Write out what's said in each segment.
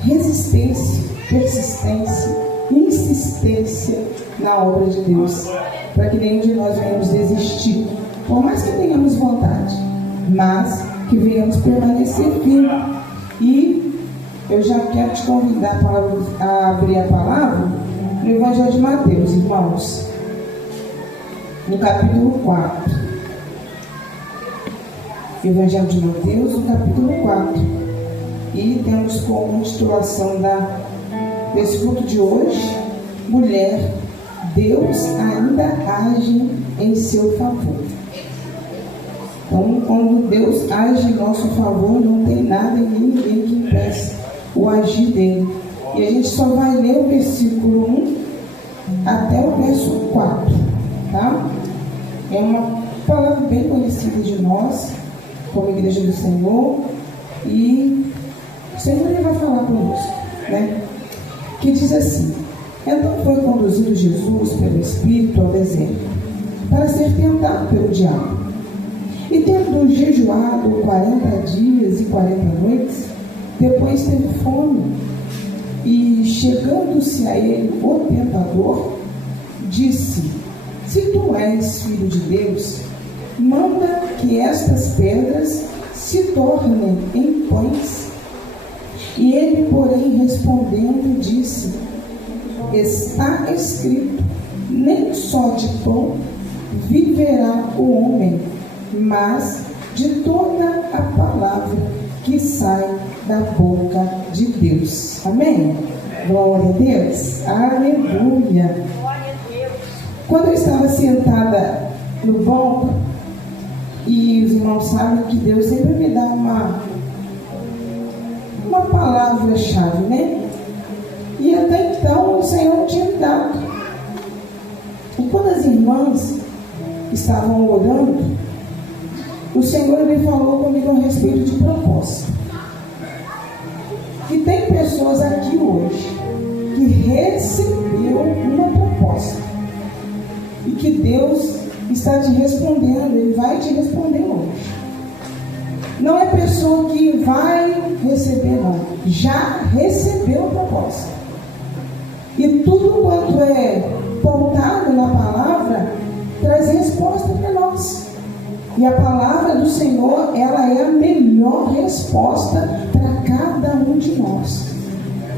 resistência, persistência, insistência na obra de Deus, para que nenhum de nós venhamos desistir, por mais que tenhamos vontade, mas que venhamos permanecer firme. E eu já quero te convidar a abrir a palavra no Evangelho de Mateus, irmãos, no capítulo 4. Evangelho de Mateus, no capítulo 4. E temos como titulação desse culto de hoje: Mulher, Deus ainda age em seu favor. Então, quando Deus age em nosso favor, não tem nada e ninguém que impeça o agir dele. E a gente só vai ler o versículo 1 até o verso 4, tá? É uma palavra bem conhecida de nós, como Igreja do Senhor, e o Senhor ele vai falar conosco, né? Que diz assim: então foi conduzido Jesus pelo Espírito ao deserto, para ser tentado pelo diabo. E tendo jejuado 40 dias e 40 noites, depois teve fome. E chegando-se a ele o tentador, disse: se tu és filho de Deus, manda que estas pedras se tornem em pães. E ele, porém, respondendo, disse: está escrito, nem só de pão viverá o homem, mas de toda a palavra que sai da boca de Deus. Amém? Glória a Deus. Aleluia. Quando eu estava sentada no banco, e os irmãos sabem que Deus sempre me dá uma palavra-chave, né? E até então o Senhor não tinha me dado. E quando as irmãs estavam orando, o Senhor me falou comigo a respeito de propósito. E tem pessoas aqui hoje que recebeu uma proposta e que Deus está te respondendo, Ele vai te responder hoje. Não é pessoa que vai receber, não. Já recebeu a proposta. E tudo quanto é pautado na palavra traz resposta para nós. E a palavra do Senhor, ela é a melhor resposta para cada um de nós.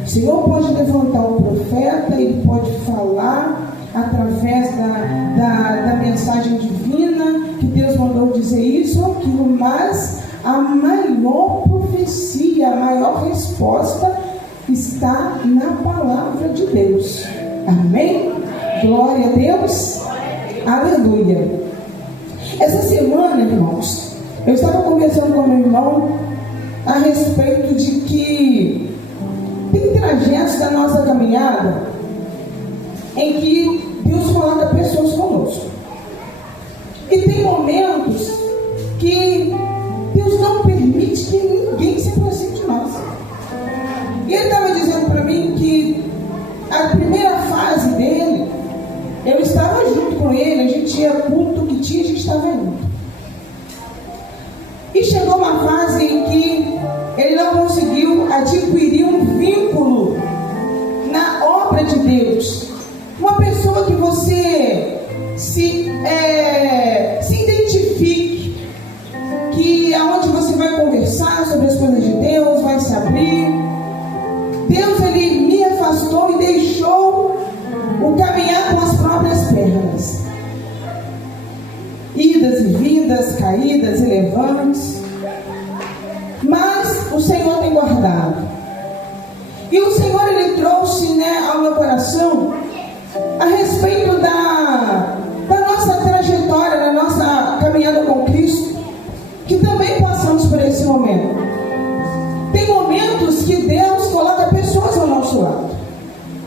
O Senhor pode levantar um profeta, Ele pode falar através da mensagem divina, que Deus mandou dizer isso ou aquilo, mas a maior profecia, a maior resposta está na palavra de Deus. Amém? Glória a Deus. Aleluia. Essa semana, irmãos, eu estava conversando com meu irmão a respeito de que tem trajetos da nossa caminhada em que Deus coloca pessoas conosco. E tem momentos que Deus não permite que ninguém se aproxime de nós. E ele estava dizendo para mim que a primeira fase dele, eu estava junto com ele, a gente ia culto que tinha, a gente estava indo. E chegou uma fase em que ele não conseguiu adquirir um vínculo na obra de Deus. Uma pessoa que você se identifique, que aonde você vai conversar sobre as coisas de Deus, vai se abrir. Deus, ele me afastou e deixou o caminhar com as próprias pernas. Idas e vindas, caídas e levantes. Mas o Senhor tem guardado. E o Senhor, ele trouxe, ao meu coração a respeito da nossa trajetória, da nossa caminhada com Cristo, que também passamos por esse momento. Tem momentos que Deus coloca pessoas ao nosso lado.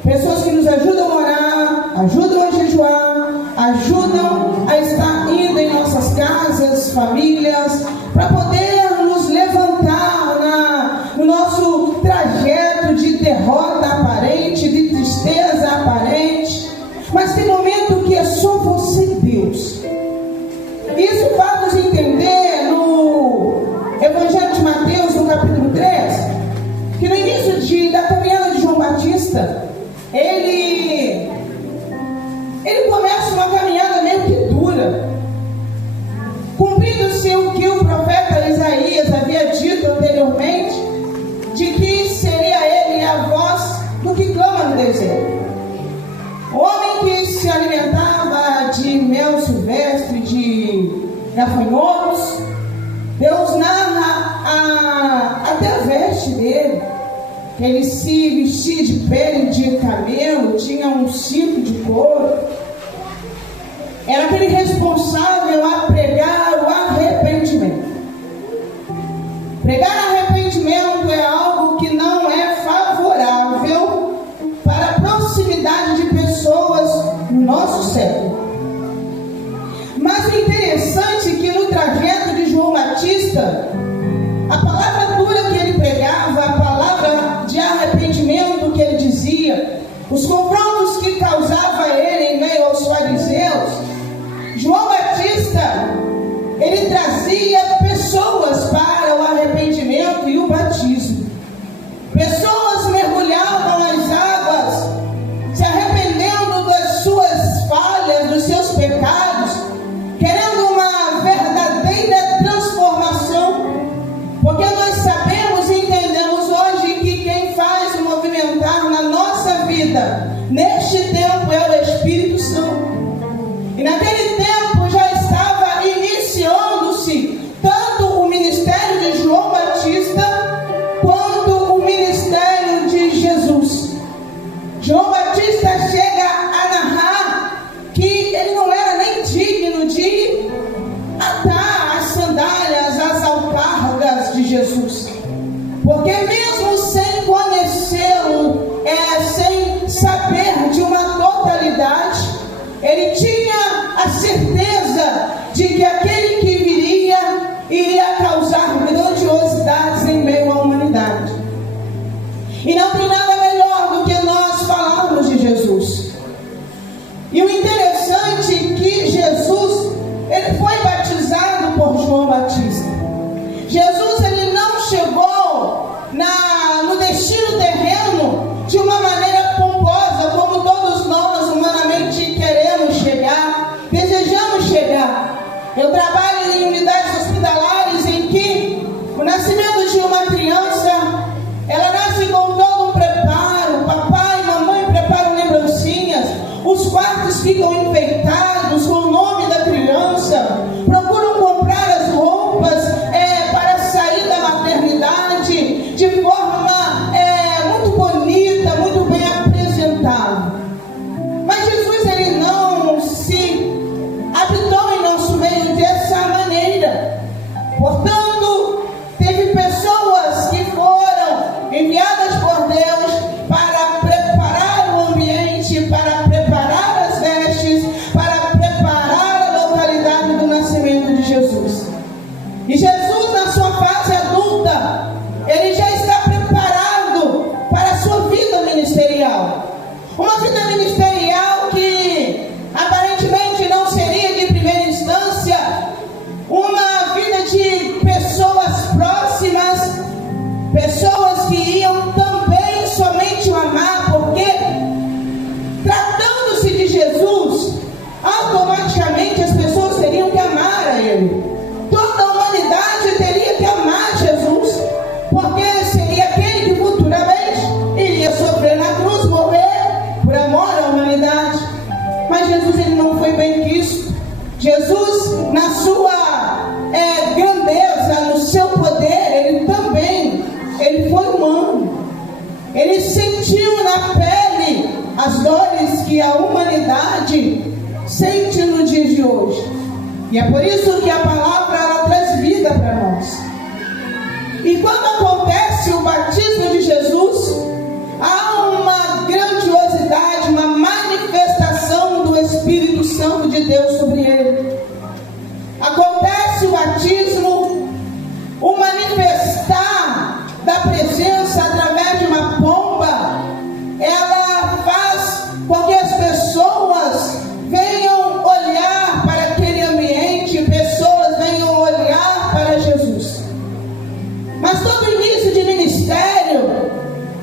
Pessoas que nos ajudam a orar, ajudam a jejuar, ajudam a estar indo em nossas casas, famílias, para poder nos levantar no nosso trajeto de derrota aparente, de tristeza aparente. Mas tem momento que é só você e Deus. Isso faz nos entender no Evangelho de Mateus, no capítulo 3, veste dele, que ele se vestia de pele de camelo, tinha um cinto de couro, era aquele responsável a pregar o arrependimento. Pregar arrependimento é algo que não é favorável para a proximidade de pessoas no nosso século. Mas o interessante é que no trajeto de João Batista, a palavra dura que ele pregava, a palavra de arrependimento que ele dizia, os confrontos que causava ele em meio aos fariseus, João Batista, ele trazia pessoas para o arrependimento e o batismo. Pessoas mergulhavam nas águas, se arrependendo das suas falhas, dos seus pecados, querendo uma verdadeira transformação, porque nós sabemos e entendemos hoje que quem faz o movimentar na nossa vida, neste tempo, é o Espírito Santo. E naquele tempo já estava iniciando-se tanto o ministério de João Batista, quanto o ministério de Jesus. João Batista chega a narrar que ele não era nem digno de atar as sandálias, as alpargas de Jesus, porque mesmo sem conhecê-lo, sem saber de uma totalidade, ele tinha a certeza de que aquele que viria iria causar grandiosidades em meio à humanidade. E não tem nada melhor do que nós falarmos de Jesus. E o interessante é que Jesus, ele foi batizado por João Batista. Jesus, ele não chegou no destino terreno de uma maneira pomposa, como todos nós humanamente queremos chegar, desejamos chegar. Eu trabalho em unidades hospitalares em que o nascimento de uma criança, ela nasce com todo um preparo. Papai e mamãe preparam lembrancinhas, os quartos ficam enfeitados com o nome da criança, procuram comprar as roupas para sair da maternidade de forma muito bonita, muito bem apresentada. Mas Jesus, ele não se habitou em nosso meio dessa maneira. Portanto, teve pessoas que foram enviadas por Deus para preparar o ambiente, para preparar as vestes, para preparar a localidade do nascimento de Jesus. E Jesus, na sua fase adulta, ele já está preparado para a sua vida ministerial. Uma vida ministerial que aparentemente não seria de primeira instância uma vida de pessoas próximas, pessoas que iam também somente o amar, porque tratando-se de Jesus, automaticamente as pessoas teriam que amar a Ele. Toda a humanidade teria que amar Jesus, porque seria aquele que futuramente iria sofrer na cruz, morrer por amor à humanidade. Mas Jesus, ele não foi bem quisto. Jesus, na sua grandeza, no seu poder, ele foi humano. Ele sentiu na pele as dores que a humanidade sente no dia de hoje. E é por isso que a palavra, ela traz vida para nós. E quando acontece o batismo de Jesus, há uma grandiosidade, uma manifestação do Espírito Santo de Deus sobre ele. Acontece o batismo, o manifestar da presença através de uma pomba, ela faz com que as pessoas venham olhar para aquele ambiente, pessoas venham olhar para Jesus. Mas todo início de ministério,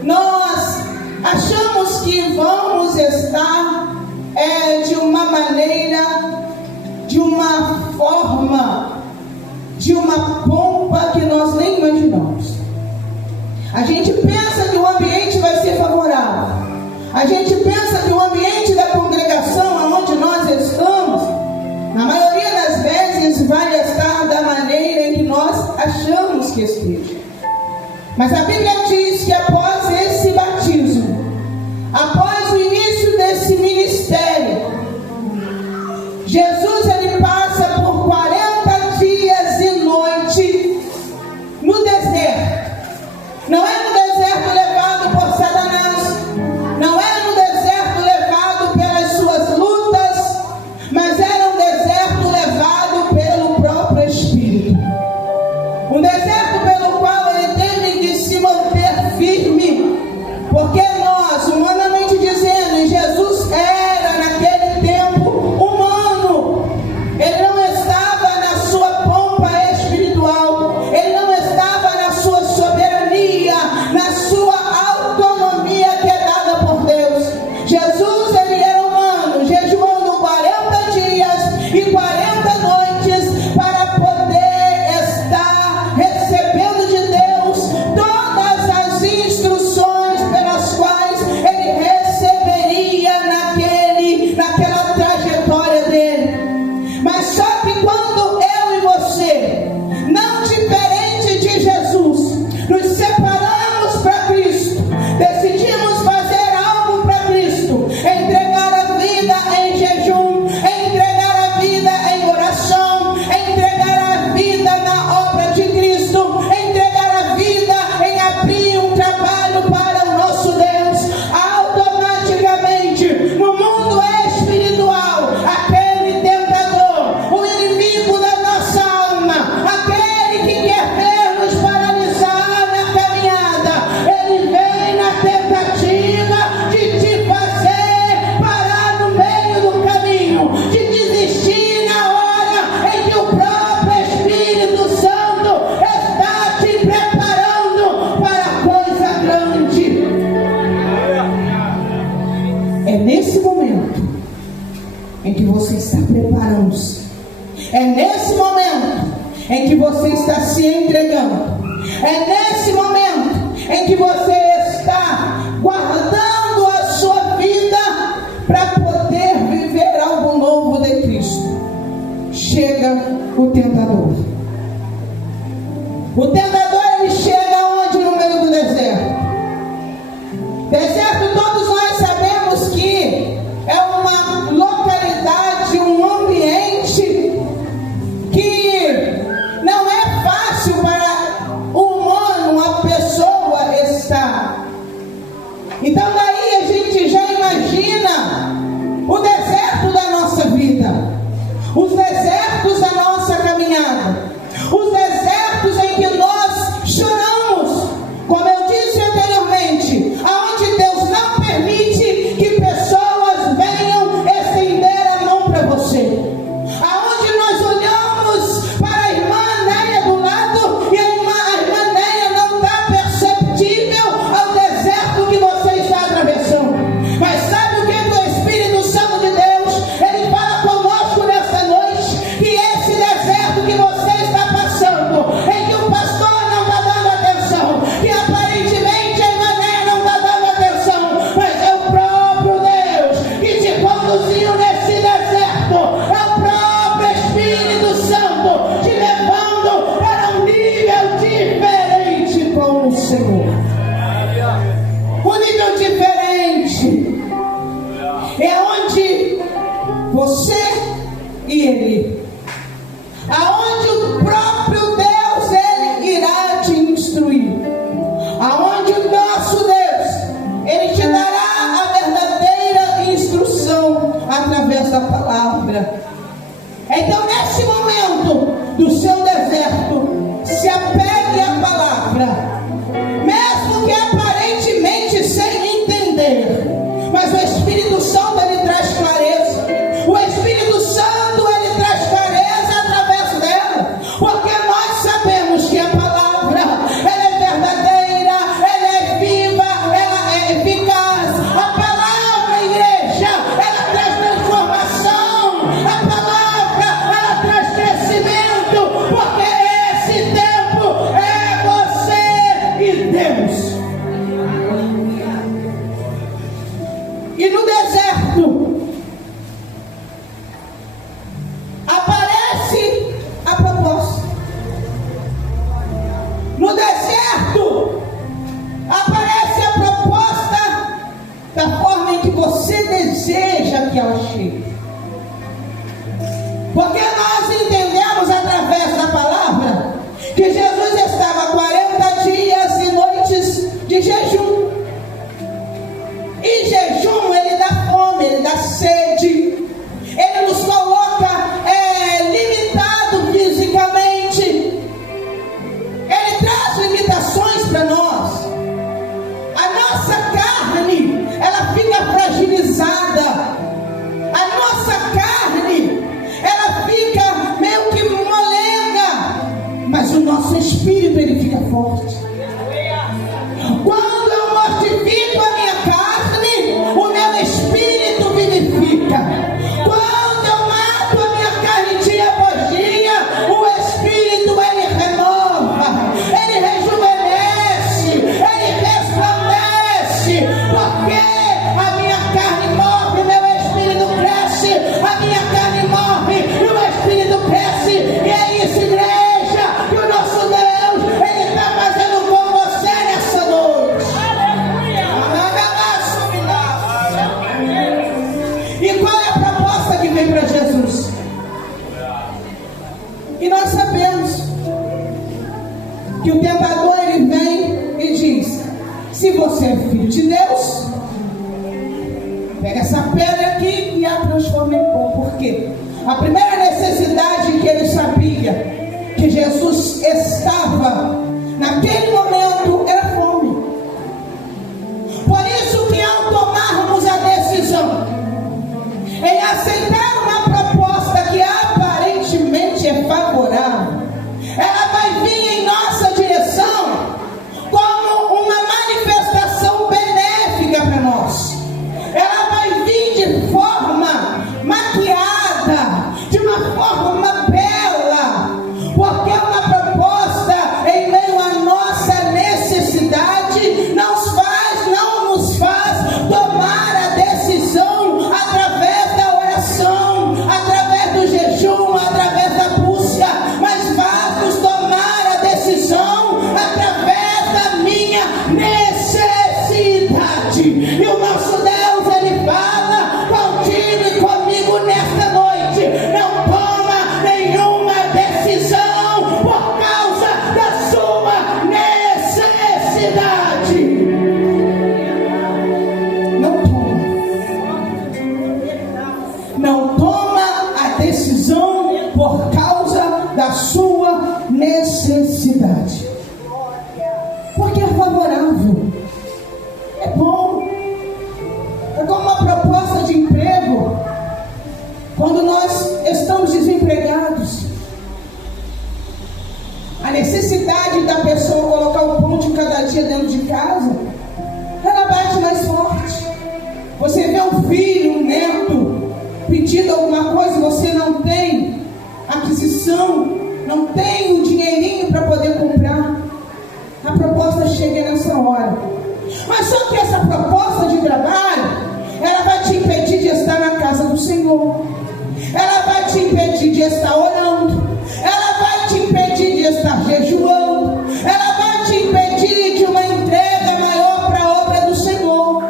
nós achamos que vamos estar de uma maneira, de uma forma, de uma pompa que nós nem imaginamos. A gente pensa que o ambiente vai ser favorável. A gente pensa que o ambiente da congregação onde nós estamos, na maioria das vezes, vai estar da maneira em que nós achamos que esteja. Mas a Bíblia diz que após esse batismo, após o início desse ministério, Jesus ele passa por 40 dias e noite no deserto. Não é no deserto levado por Satanás, não é no deserto levado pelas suas lutas, mas era um deserto levado pelo próprio Espírito. Um deserto pelo qual ele teve que se manter firme, porque nós, humanamente dizendo, Jesus era naquele tempo humano. Ele não estava na sua pompa espiritual, ele não estava na sua soberania, na sua autonomia que é dada por Deus. Jesus ele era humano, jejuando 40 dias e 40 noites para poder estar recebendo de Deus todas as instruções pelas quais ele receberia naquela trajetória dele. Mas só que quando eu e você, não diferente de Jesus, nos separamos para Cristo, decidimos fazer algo para Cristo, entregar a vida em jejum, entregar a vida em oração, entregar a vida na obra de Cristo, entregar a vida em abrir um trabalho para o nosso Deus, automaticamente no mundo espiritual, aquele tentador, o inimigo da nossa alma, aquele que quer ver nos paralisar na caminhada, ele vem na tentativa de te fazer parar no meio do caminho, de desistir na hora em que o próprio Espírito Santo está te preparando para coisa grande. É nesse momento em que você está preparando-se, é nesse momento em que você está se entregando, é nesse momento em que você está guardando a sua vida para poder viver algo novo de Cristo. Chega o tentador. O tentador ele chega onde? No meio do deserto. Deserto, todos nós sabemos que é uma localidade, um ambiente que não é fácil para o humano, a pessoa estar. Então daí a gente já imagina o deserto da nossa vida, os desertos da nossa caminhada, os desertos em que nós choramos, como eu disse anteriormente, aonde Deus não permite que pessoas venham estender a mão para você, aonde nós olhamos para a irmã Néia do lado e a irmã Néia não está perceptível ao deserto que você está atravessando. Mas sabe o que o Espírito Santo de Deus ele fala conosco nessa noite? Que esse deserto que você está passando, em que o pastor não está dando atenção, que aparentemente a irmã Néia não está dando atenção, mas é o próprio Deus que te conduziu nesse deserto, é o próprio Espírito Santo te levando para um nível diferente com o Senhor. Um nível diferente é onde você e ele, aonde o próprio Deus ele irá te instruir, aonde o nosso Deus ele te dará a verdadeira instrução através da palavra. Então nesse momento do seu deserto, se apegue à palavra, mesmo que aparentemente sem entender, mas o Espírito Santo ele traz clareza, o Espírito Santo ele traz clareza. que ela chegue. Porque nós entendemos através da palavra que Jesus estava 40 dias e noites de jejum. E jejum, ele dá fome, ele dá sede, ele nos coloca limitado fisicamente, ele traz limitações para nós. A nossa carne, ela fica fragilizada. A nossa carne, ela fica meio que molenga, mas o nosso espírito, ele fica forte. Quando eu mortifico a minha carne, o meu espírito vivifica. Quando eu mato a minha carne dia após dia, o espírito, ele renova, ele rejuvenesce, ele resplandece. Porque a minha carne morre, meu espírito cresce. A minha carne morre e o espírito cresce. E é isso, igreja, que o nosso Deus, ele está fazendo com você nessa noite. E qual é a proposta que vem para Jesus? E nós sabemos que o tentador, ele vem e diz: se você é filho de Deus, pega essa pedra aqui e a transforma em pão. Por quê? A primeira necessidade que ele sabia que Jesus estava naquele momento era fome. Por isso que ao tomarmos a decisão em aceitar uma proposta que aparentemente é favorável, ela vai vir em nossa direção como uma manifestação benéfica para nós. Ela vai vir de forma maquiada, de uma forma bela, porque é uma proposta em meio à nossa necessidade, não nos faz tomar a decisão através da oração, através do jejum, através da busca, mas faz nos tomar a decisão através da minha necessidade. E o nosso Deus, ele fala contigo e comigo nesta noite: não toma nenhuma decisão por causa da sua necessidade. Não toma a decisão por causa da sua necessidade. Porque é favorável, é bom. É como uma proposta de emprego. Quando nós estamos desempregados, a necessidade da pessoa colocar o pão de cada dia dentro de casa, ela bate mais forte. Você vê um filho, um neto pedindo alguma coisa, você não tem aquisição, não tem o dinheirinho para poder comprar, a proposta chega nessa hora. Mas só que essa proposta de trabalho, ela vai te impedir de estar na casa do Senhor, ela vai te impedir de estar orando, ela vai te impedir de estar jejuando, ela vai te impedir de uma entrega maior para a obra do Senhor.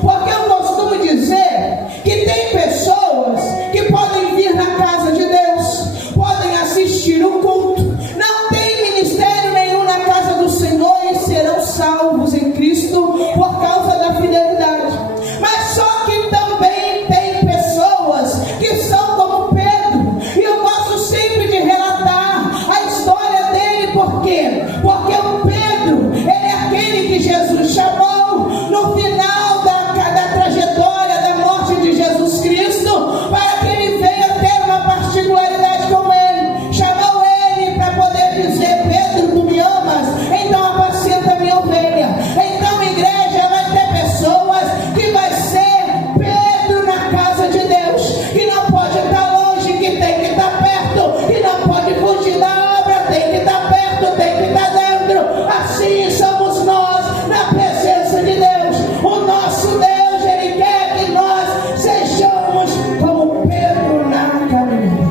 Porque eu costumo dizer que tem pessoas que podem vir na casa de Deus, podem assistir o culto, não tem ministério nenhum na casa do Senhor e serão salvos em Cristo por causa da fidelidade. Mas só que também tem pessoas que são como Pedro, e eu gosto sempre de relatar a história dele. Por quê? Porque o Pedro, ele é aquele que Jesus chamou no final da trajetória da morte de Jesus Cristo, para que ele venha ter uma particularidade com ele. Chamou ele para poder dizer: Pedro, tu me amas? Então apacenta a minha ovelha. Então, igreja, vai ter pessoas que vai ser Pedro na casa de Deus, que não pode estar longe, que tem que estar perto, que não pode fugir da obra, tem que estar perto, tem que estar dentro. Assim somos nós na presença de Deus. O nosso Deus, ele quer que nós sejamos como Pedro na caminhada.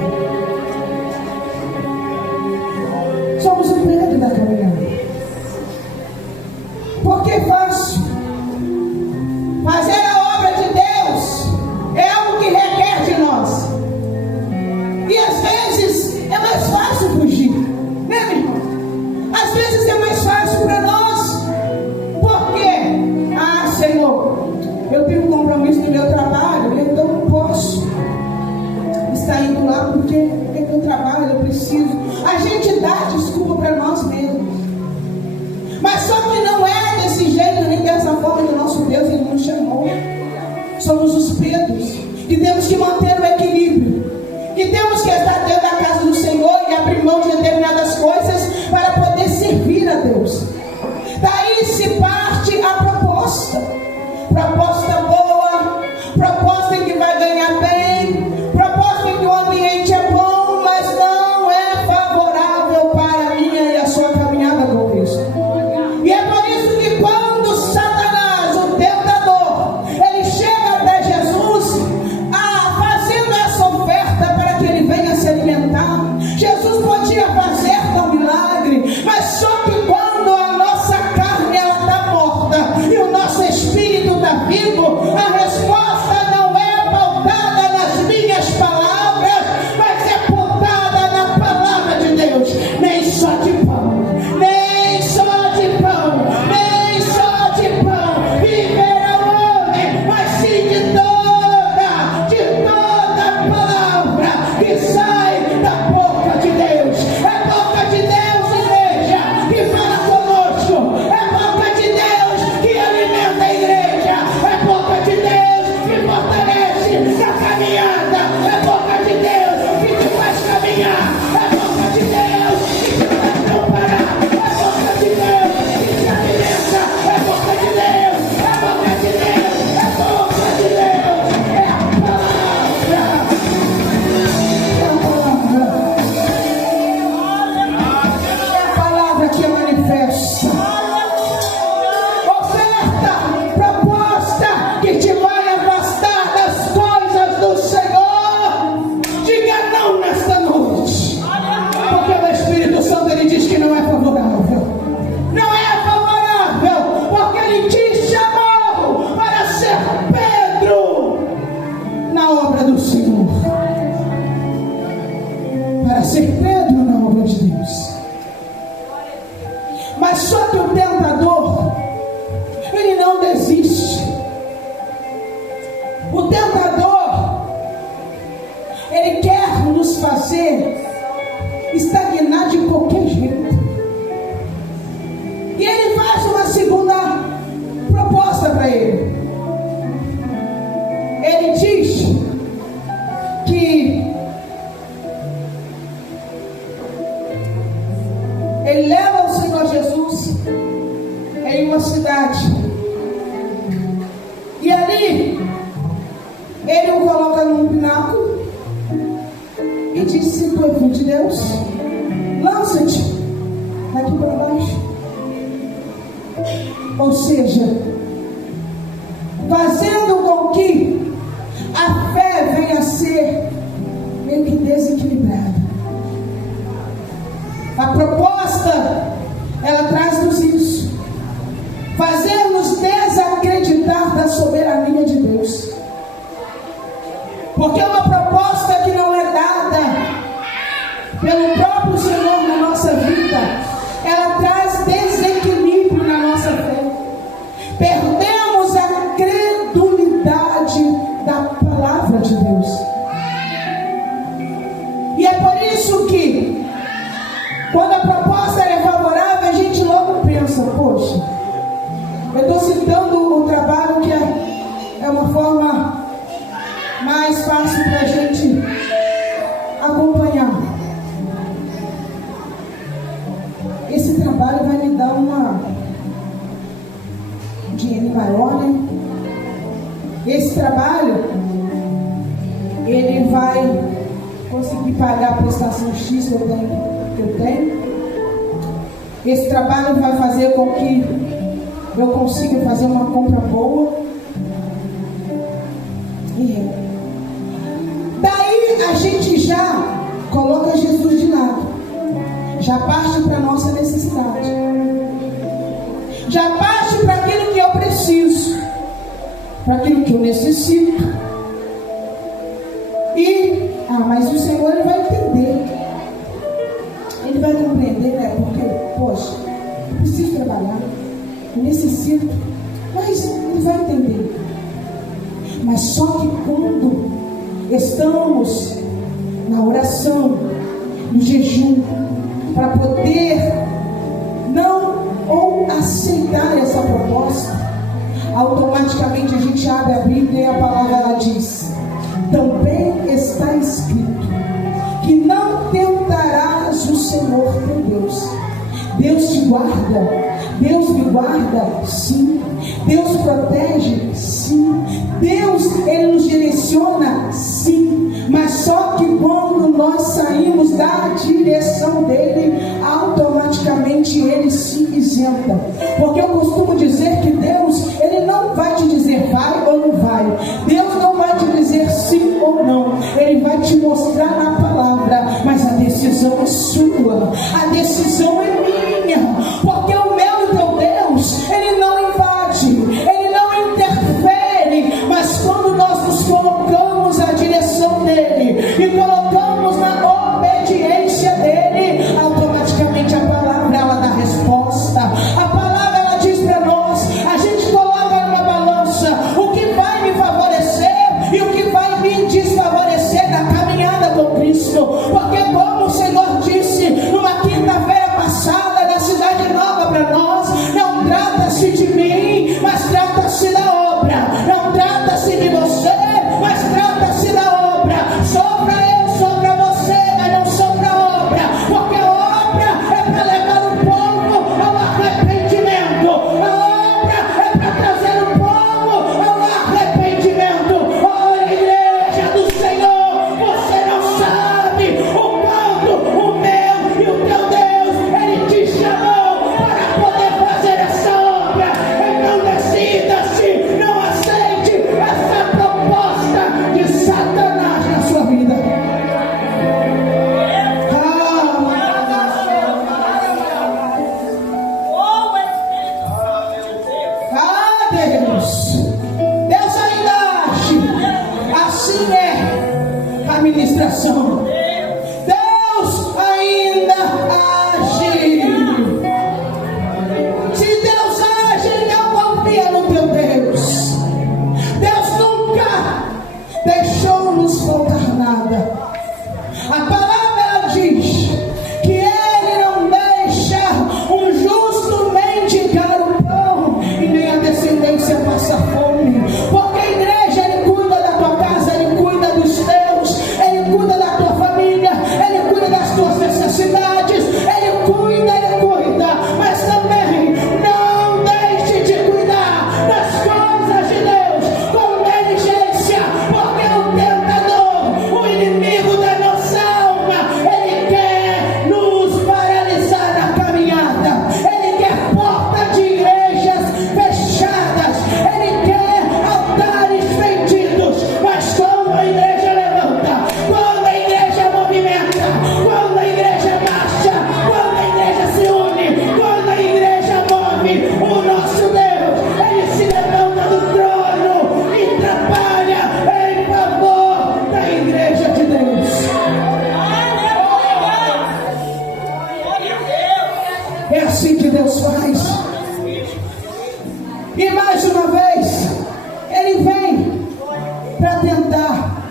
Somos o Pedro da caminhada. Porque é fácil. Fazer a obra de Deus é algo que eu tenho um compromisso no meu trabalho, então não posso estar indo lá porque é meu trabalho, eu preciso. A gente dá desculpa para nós mesmos. Mas só que não é desse jeito, nem dessa forma que o nosso Deus Ele nos chamou. Somos os Pedros, que temos que manter o equilíbrio, que temos que estar dentro da casa do Senhor e abrir mão de determinadas coisas para poder servir a Deus. Daí se parte a proposta boa, proposta em que vai ganhar bem, proposta em que o ambiente é bom, mas não é favorável para a minha e a sua caminhada com Cristo. E é por isso que quando Satanás, o tentador, ele chega até Jesus, fazendo essa oferta para que ele venha se alimentar, Jesus podia fazer tal milagre, mas só que quando a nossa carne está morta e o nosso espírito está vivo, a resposta não é pautada nas minhas palavras, mas é pautada na palavra de Deus. Nem só de pão, nem só de pão, nem só de pão viverá o homem, mas sim de toda palavra que sai da boca de Deus. É boca de Deus, igreja, que fala conosco. É boca de Deus que alimenta a igreja. É boca de Deus que fortalece na caminhada. É boca de Deus que te faz caminhar. É boca de Deus que te faz não parar. É boca de Deus que te alimenta. É boca de Deus, é boca de Deus, é boca de Deus. É a palavra. É a palavra que manifesta. Oferta, proposta que te vai afastar das coisas do Senhor. Diga não nesta noite, porque o Espírito Santo ele diz que não é favorável. Não é favorável, porque ele te chamou para ser Pedro na obra do Senhor, para ser Pedro na obra de Deus. Mas só que o tentador, ele não desiste. O tentador, ele quer nos fazer estagnar de qualquer jeito. E ele faz uma segunda proposta para ele. Ele diz que ele leva o Senhor Jesus em uma cidade, e ali ele o coloca num pináculo e diz: se tu é filho de Deus, lança-te daqui para baixo. Ou seja, fazendo com que a fé venha a ser meio que desequilibrada. A proposta, ela traz-nos isso, fazer-nos desacreditar da soberania de Deus, porque é uma proposta que não é dada pelo próprio Senhor na nossa vida. Ela traz desequilíbrio na nossa fé. Perdemos a credulidade da palavra de Deus. E é por isso que quando a proposta é favorável, a gente logo pensa: poxa, eu estou citando o trabalho que é uma forma mais fácil para a gente acompanhar. Esse trabalho vai me dar um dinheiro maior, né? Esse trabalho, ele vai conseguir pagar a prestação X que eu tenho. Esse trabalho vai fazer com que eu consiga fazer uma compra boa. E daí a gente já coloca Jesus de lado, já parte para a nossa necessidade, já parte para aquilo que eu preciso, para aquilo que eu necessito. E mas o Senhor ele vai entender, ele vai compreender, né? Porque, poxa, eu preciso trabalhar, eu necessito, mas ele vai entender. Mas só que quando estamos na oração, no jejum, para poder não ou aceitar essa proposta, automaticamente a gente abre a Bíblia e a palavra ela diz: também está escrito que não tentarás o Senhor teu Deus. Deus te guarda, Deus me guarda, sim. Deus protege, sim. Deus, Ele nos direciona, sim. Mas só que quando nós saímos da direção dEle, automaticamente Ele se isenta. Porque eu costumo dizer que Deus, Ele não vai te dizer vai ou não vai. Deus não vai te dizer sim ou não. Ele vai te mostrar na palavra. Mas a decisão é sua. A decisão é minha. Porque o meu e teu Deus, Ele não invade, Ele não interfere. Mas quando nós nos colocamos à direção dEle e colocamos na obediência dEle, automaticamente a palavra ela dá resposta. A palavra ela diz para nós, a gente coloca numa balança o que vai me favorecer e o que vai me desfavorecer na caminhada com Cristo. Porque como o Senhor disse numa quinta-feira passada na Cidade Nova para nós, não trata-se de mim, mas trata-se da obra. Não trata-se de você, mas trata-se da obra. Só para eu, só para você, mas não só para a obra. Porque a obra é para levar o povo ao arrependimento. A obra é para trazer o povo ao arrependimento. Oh, igreja do Senhor, você não sabe o quanto o meu e o teu Deus, Ele te chamou para poder fazer essa obra. Então decida-se, não aceite essa proposta de Satanás na sua vida. Deus, Deus ainda age. Assim é a ministração. Deus ainda age. Se Deus age, não confia no teu Deus. Deus nunca deixou-nos faltar nada. A palavra ela diz que Ele não deixa um justo mendigar o pão e nem a descendência passar fome. Porque a igreja, Ele cuida da tua casa, Ele cuida dos teus, Ele cuida da tua família, Ele cuida das tuas necessidades, Ele cuida, mas também não deixe de cuidar das coisas de Deus com negligência, porque o tentador, o inimigo da nossa alma, ele quer nos paralisar na caminhada, ele quer porta de igrejas fechadas, ele quer altares vendidos. Mas quando a igreja levanta, quando a igreja movimenta, quando a igreja marcha, quando a igreja se une, quando a igreja move, o nosso Deus, Ele se levanta do trono e trabalha em favor da igreja de Deus. É assim que Deus faz. E mais uma vez, Ele vem para tentar,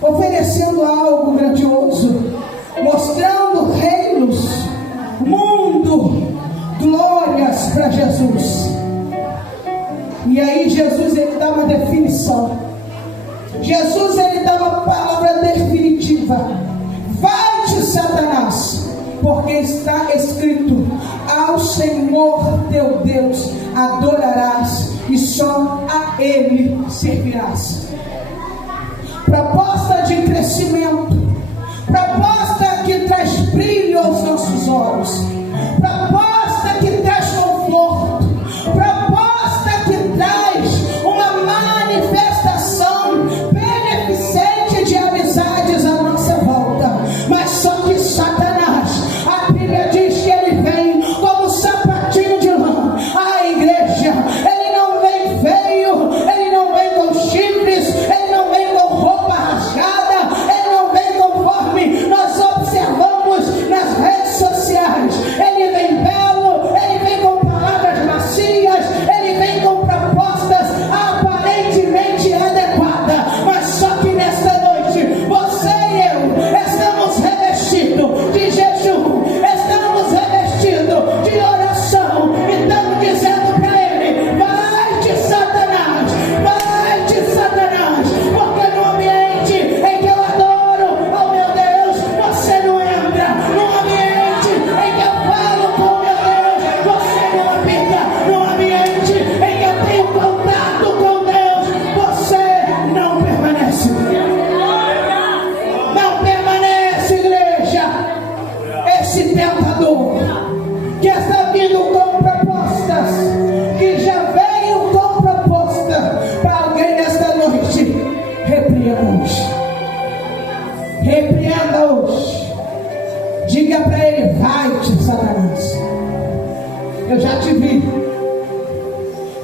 oferecendo algo grandioso, mostrando reinos, mundo, glórias para Jesus. E aí Jesus ele dá uma definição. Jesus ele dá uma palavra definitiva: vai-te, Satanás, porque está escrito: ao Senhor teu Deus adorarás e só a Ele servirás. Proposta de crescimento, proposta que traz brilho aos nossos olhos, proposta que traz conforto, proposta que traz uma manifestação beneficente de amizades à nossa volta. Mas só que Satanás, a Bíblia diz que ele vem como sapatinho de lã. A igreja, ele não vem feio, ele não vem com chifres, ele não vem com roupa rasgada, ele não vem conforme nós observamos nas redes sociais.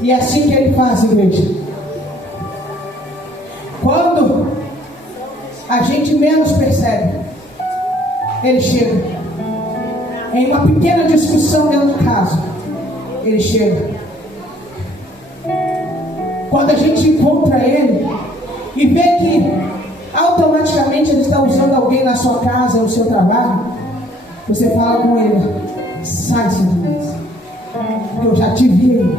E é assim que Ele faz, igreja. Quando a gente menos percebe, Ele chega. Em uma pequena discussão dentro do caso, Ele chega. Quando a gente encontra Ele e vê que automaticamente Ele está usando alguém na sua casa, no seu trabalho, você fala com Ele: sai, Satanás, eu já te vi.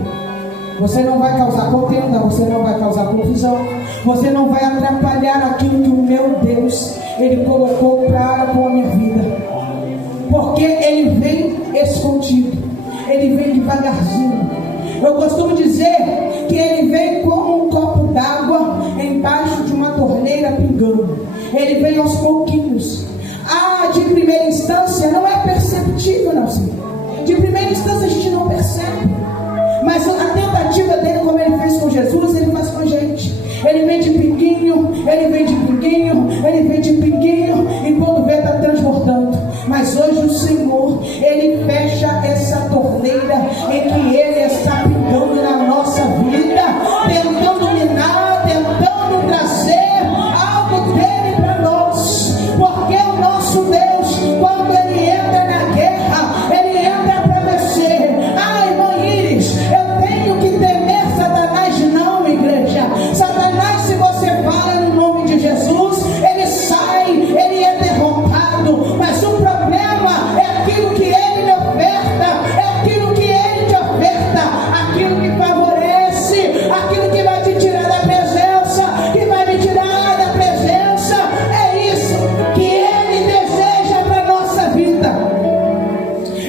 Você não vai causar contenda, você não vai causar confusão, você não vai atrapalhar aquilo que o meu Deus, Ele colocou para com a minha vida. Porque Ele vem escondido, Ele vem devagarzinho. Eu costumo dizer que Ele vem como um copo d'água embaixo de uma torneira pingando. Ele vem aos pouquinhos. De primeira instância não é perceptível, não, Senhor. De primeira instância a gente não percebe. Mas a tentativa dele, como Ele fez com Jesus, Ele faz com a gente. Ele vem de pinguinho, Ele vem de pinguinho, Ele vem de pinguinho, e quando vê está transbordando. Mas hoje o Senhor, Ele fecha essa torneira em que Ele está pingando na nossa vida, tentando minar, tentando trazer algo dele para nós. Porque o nosso Deus, quando Ele entra na guerra, Ele entra para vencer. Irmã Iris, eu tenho que temer Satanás? Não, igreja. Satanás, se você fala no nome de Jesus, ele sai, ele é derrotado. Mas o problema é aquilo que ele lhe oferta, é aquilo que ele te oferta, aquilo que favorece, aquilo que vai te tirar da presença, que vai me tirar da presença. É isso que ele deseja para a nossa vida.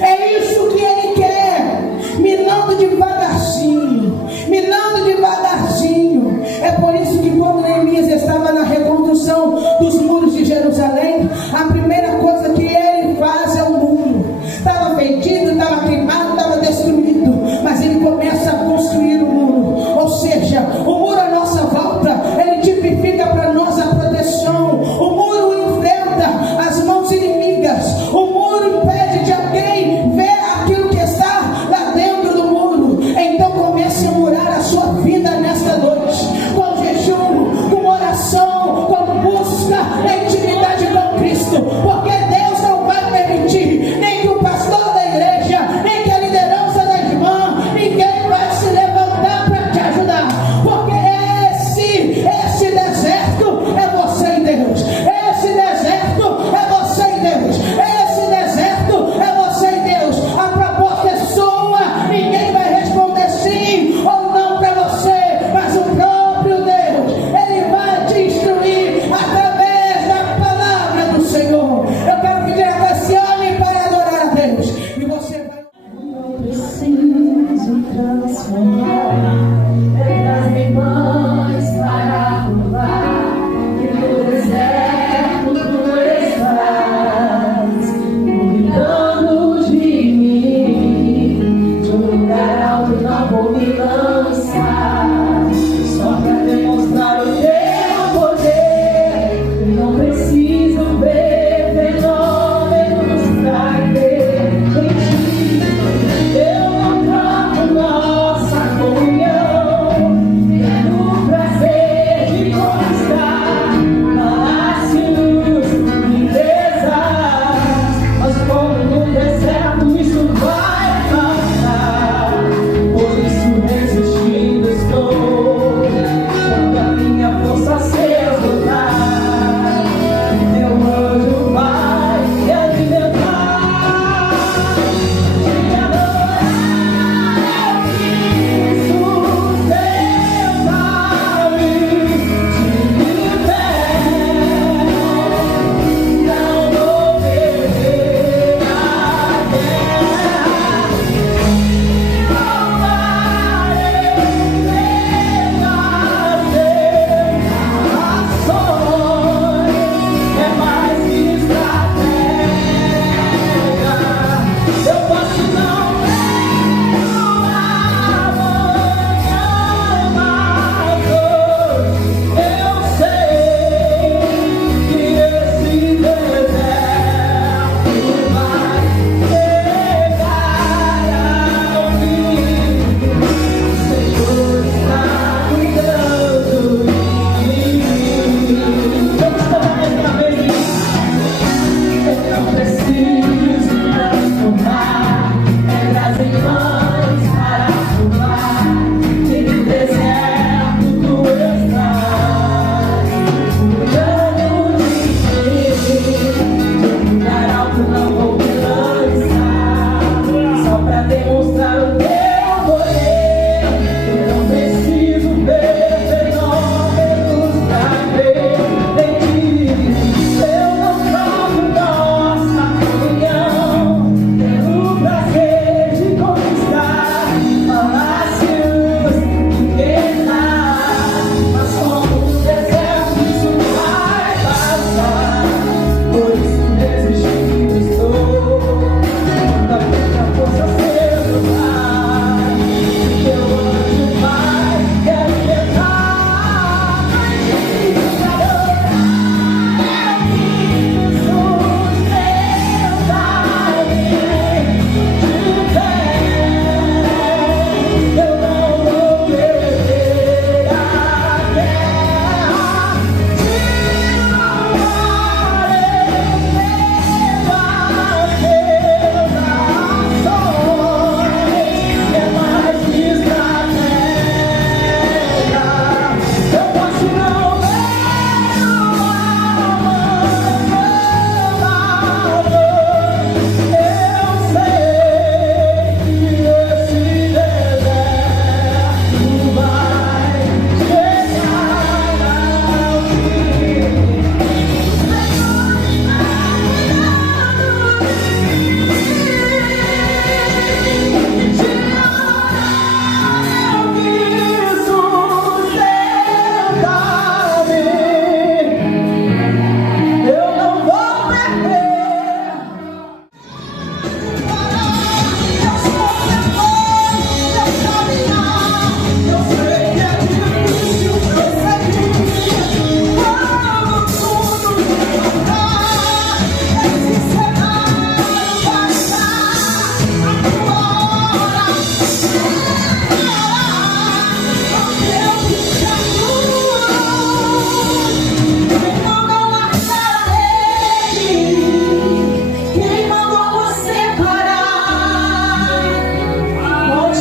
É isso que ele quer, minando devagarzinho, minando devagarzinho. É por isso que quando Neemias estava na reconstrução dos muros de Jerusalém, a primeira coisa que ele faz é o muro. Estava fedido, estava queimado, estava destruído, mas ele começa a construir o muro. Ou seja, o muro à nossa volta, ele tipifica para nós a proteção. O muro enfrenta as mãos inimigas. O muro impede de alguém ver aquilo que está lá dentro do muro. Então comece a murar a sua vida nesta noite, com jejum, com oração, com busca na intimidade com Cristo. Porque Deus não vai permitir nem que o pastor da igreja, nem que a liderança da irmã, ninguém vai se levantar para te ajudar. Porque esse deserto é você e Deus. Esse deserto é você e Deus. Esse deserto é você e Deus. A proposta é sua. Ninguém vai responder sim ou não para você, mas o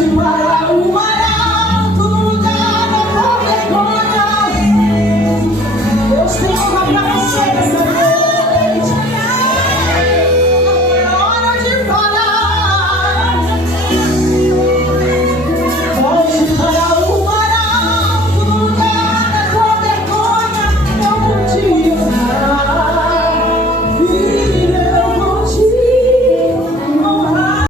de parar.